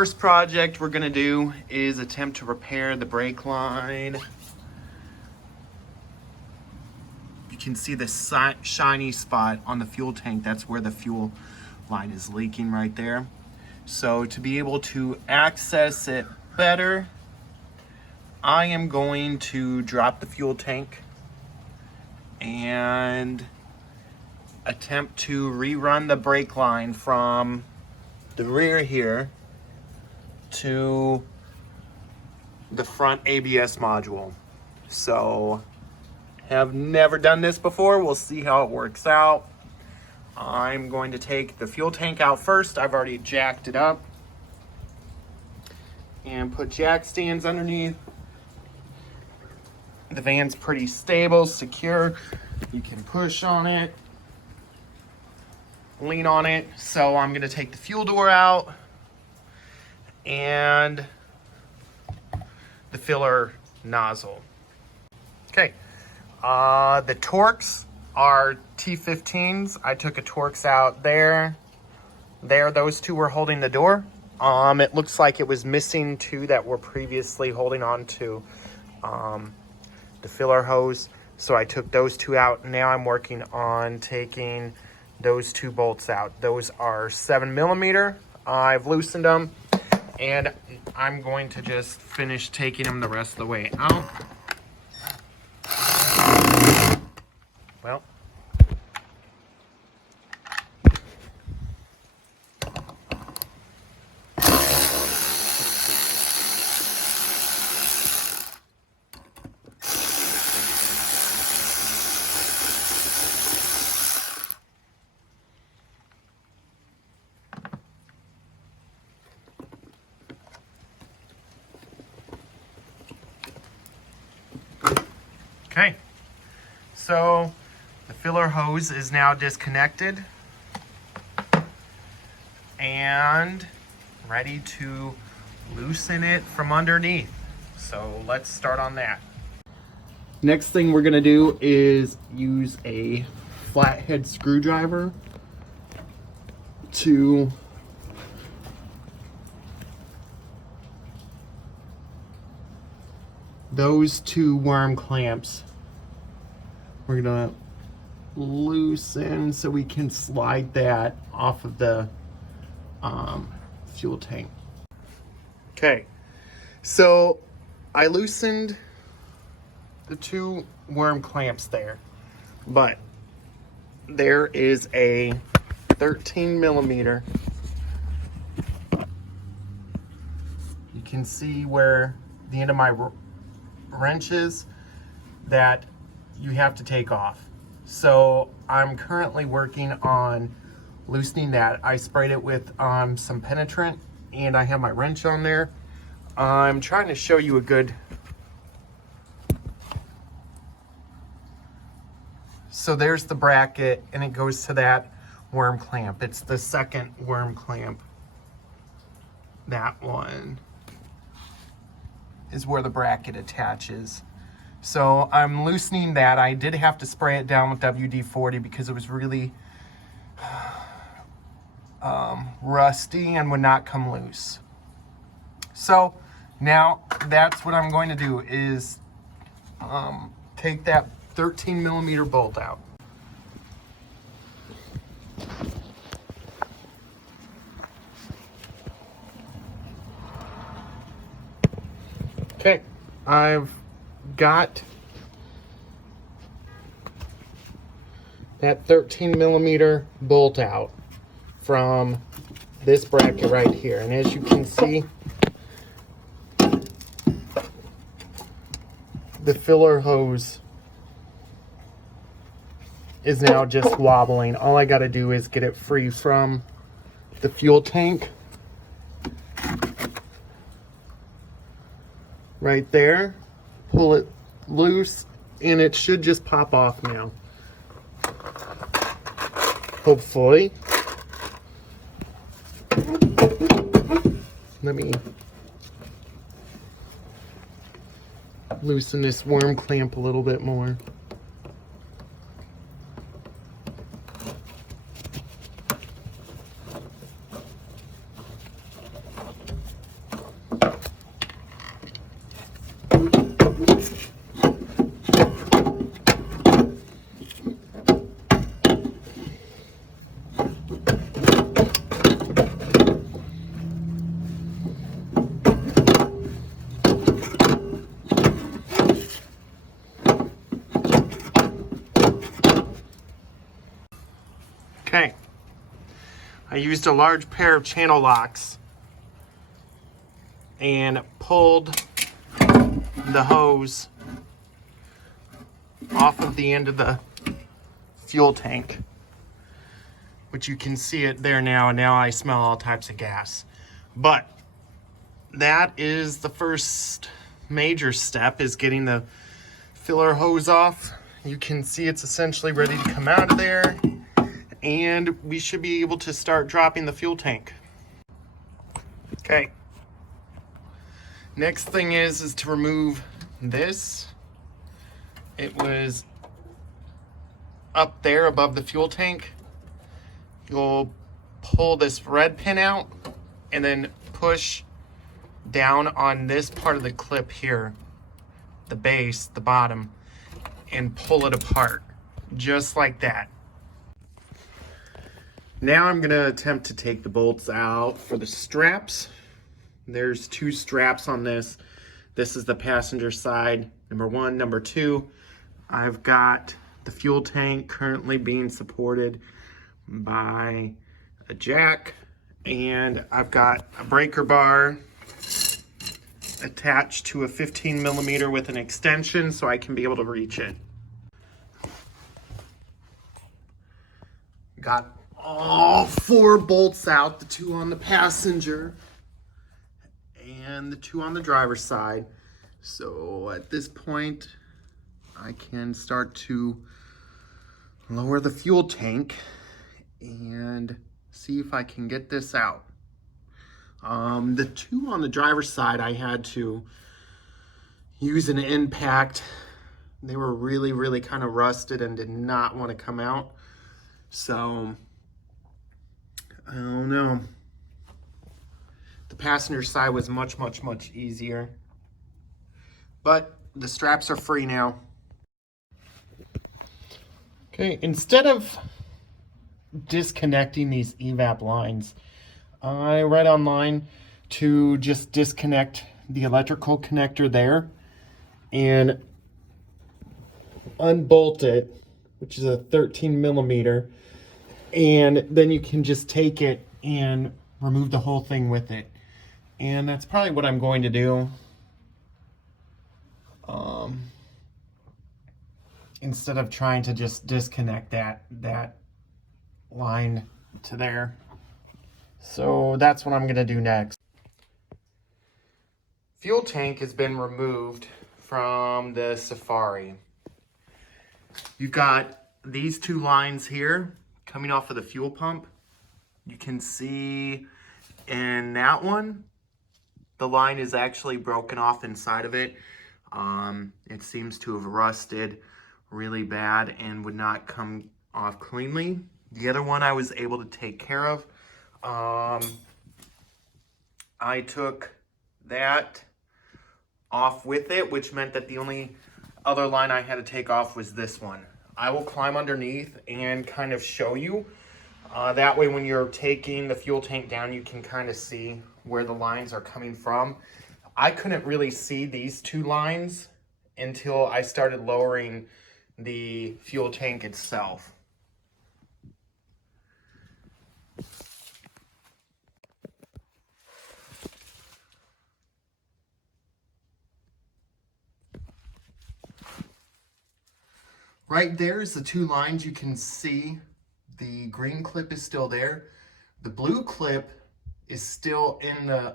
first project we're going to do is attempt to repair the brake line. You can see the shiny spot on the fuel tank. That's where the fuel line is leaking right there. So to be able to access it better, I am going to drop the fuel tank and attempt to rerun the brake line from the rear here to the front ABS module. So, have never done this before. We'll see how it works out. I'm going to take the fuel tank out first. I've already jacked it up and put jack stands underneath. The van's pretty stable, secure. You can push on it, lean on it. So I'm going to take the fuel door out and the filler nozzle. Okay, the Torx are T15s. I took a Torx out there. Those two were holding the door. It looks like it was missing two that were previously holding on to the filler hose. So I took those two out. Now I'm working on taking those two bolts out. Those are 7mm. I've loosened them and I'm going to just finish taking them the rest of the way out. Well, okay, so the filler hose is now disconnected and ready to loosen it from underneath. So let's start on that. Next thing we're gonna do is use a flathead screwdriver to those two worm clamps. We're gonna loosen so we can slide that off of the fuel tank. Okay, so I loosened the two worm clamps there, but there is a 13mm. You can see where the end of my wrenches that you have to take off. So I'm currently working on loosening that. I sprayed it with some penetrant and I have my wrench on there. I'm trying to show you a good. So there's the bracket and it goes to that worm clamp. It's the second worm clamp. That one is where the bracket attaches. So I'm loosening that. I did have to spray it down with WD-40 because it was really rusty and would not come loose. So now that's what I'm going to do is take that 13mm bolt out. Okay, I've got that 13mm bolt out from this bracket right here. And as you can see, the filler hose is now just wobbling. All I got to do is get it free from the fuel tank. Right there, pull it loose and it should just pop off now. Hopefully. Let me loosen this worm clamp a little bit more. I used a large pair of channel locks and pulled the hose off of the end of the fuel tank, which you can see it there now, and now I smell all types of gas. But that is the first major step, is getting the filler hose off. You can see it's essentially ready to come out of there, and we should be able to start dropping the fuel tank. Okay. Next thing is to remove this. It was up there above the fuel tank. You'll pull this red pin out and then push down on this part of the clip here, the base, the bottom, and pull it apart, just like that. Now I'm gonna attempt to take the bolts out for the straps. There's 2 straps on this. This is the passenger side, number 1. Number 2, I've got the fuel tank currently being supported by a jack, and I've got a breaker bar attached to a 15mm with an extension so I can be able to reach it. Got all 4 bolts out, the 2 on the passenger and the 2 on the driver's side. So at this point, I can start to lower the fuel tank and see if I can get this out. The 2 on the driver's side, I had to use an impact. They were really kind of rusted and did not want to come out. So, I don't know. The passenger side was much easier. But the straps are free now. Okay, instead of disconnecting these evap lines, I read online to just disconnect the electrical connector there and unbolt it, which is a 13mm, and then you can just take it and remove the whole thing with it. And that's probably what I'm going to do. Instead of trying to just disconnect that line to there. So that's what I'm gonna do next. Fuel tank has been removed from the Safari. You've got these 2 lines here coming off of the fuel pump. You can see in that one, the line is actually broken off inside of it. It seems to have rusted really bad and would not come off cleanly. The other one I was able to take care of. I took that off with it, which meant that the only other line I had to take off was this one. I will climb underneath and kind of show you. That way when you're taking the fuel tank down, you can kind of see where the lines are coming from. I couldn't really see these 2 lines until I started lowering the fuel tank itself. Right there is the 2 lines. You can see the green clip is still there. The blue clip is still in the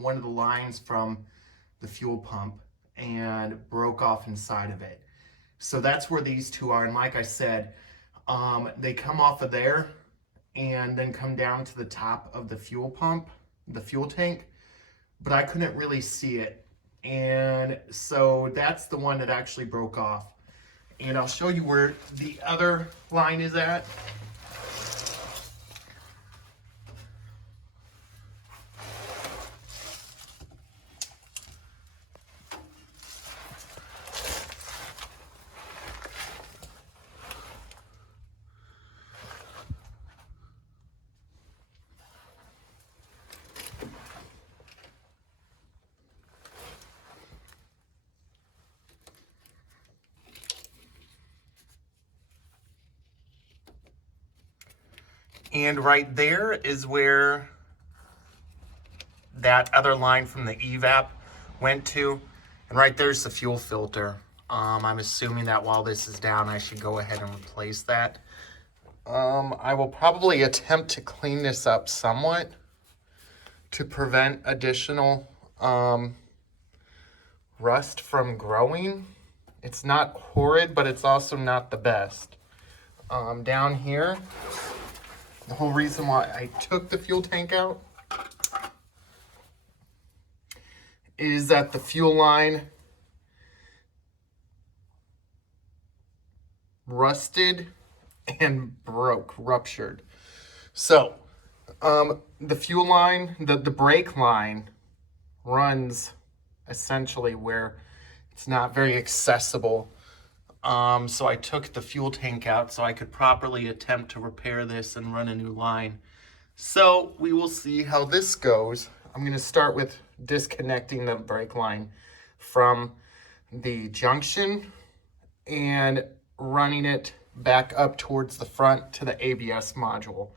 one of the lines from the fuel pump and broke off inside of it. So that's where these 2 are. And like I said, they come off of there and then come down to the top of the fuel pump, the fuel tank, but I couldn't really see it. And so that's the one that actually broke off. And I'll show you where the other line is at. And right there is where that other line from the evap went to. And right there's the fuel filter. I'm assuming that while this is down, I should go ahead and replace that. I will probably attempt to clean this up somewhat to prevent additional rust from growing. It's not horrid, but it's also not the best. Down here, the whole reason why I took the fuel tank out is that the fuel line rusted and ruptured. So, the fuel line, the brake line runs essentially where it's not very accessible. So I took the fuel tank out so I could properly attempt to repair this and run a new line. So we will see how this goes. I'm going to start with disconnecting the brake line from the junction and running it back up towards the front to the ABS module.